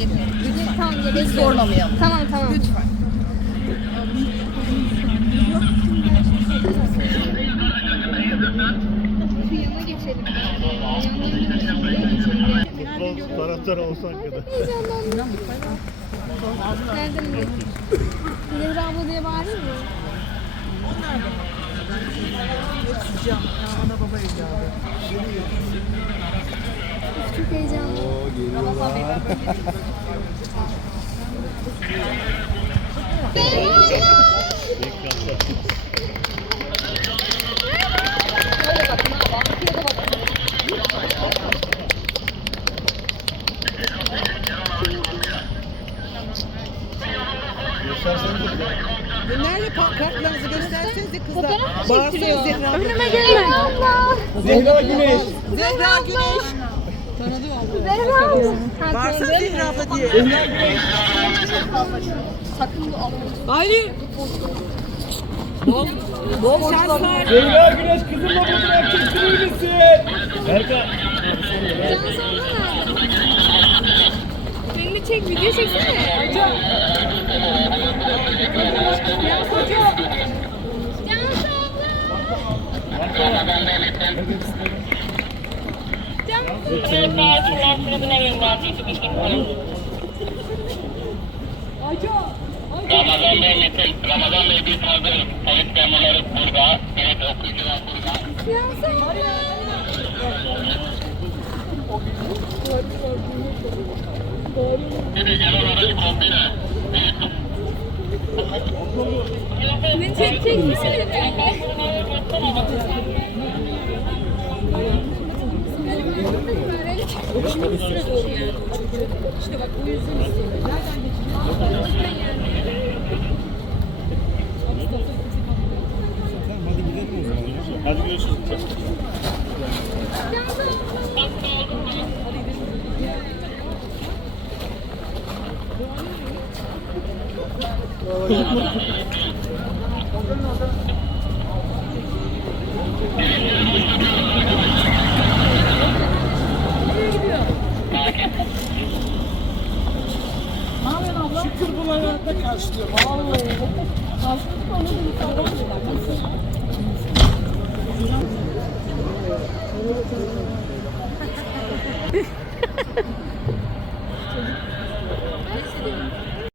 Lütfen. Tamam Hiç zorlamayalım. Tamam tamam. Lütfen. Şu yana geçelim. Futbol taraftarı olsak kadar. Heyecanlandım. Nereden mi? Zehra abla diye bağırayım mı? Of, Çok heyecanlı. Göstersenize bize. Nerede pankartlarınızı göstersenize kızlar. Fotoğraf Bağırsana çektiriyor. Zehra. Önüme gelme. Zehra Güneş. Zehra Güneş. Zehra abla. Ha, Bağırsana tanıdın Zehra mı? Abla diye. Sakın bu almayın. Ali. Bol şanslar. Zehra Güneş kızımla fotoğraf çektirir misin? Abla nerede? Beni çek, video çeksene. Hocam. Cansu hocam. Cansu abla. Cansu. Ramazan Bey Metin, Ramazan Bey biz hazırız. Polis memurları burada, evet okuyucular burada. Cansu abla. Bir de genel olarak kombine. Beni çek, çek. Hadi gidelim o zaman ya. Hadi görüşürüz. Şükür bunlara da karşılıyor. Vallahi. Karşılık onu bir kavram Ha ha ha.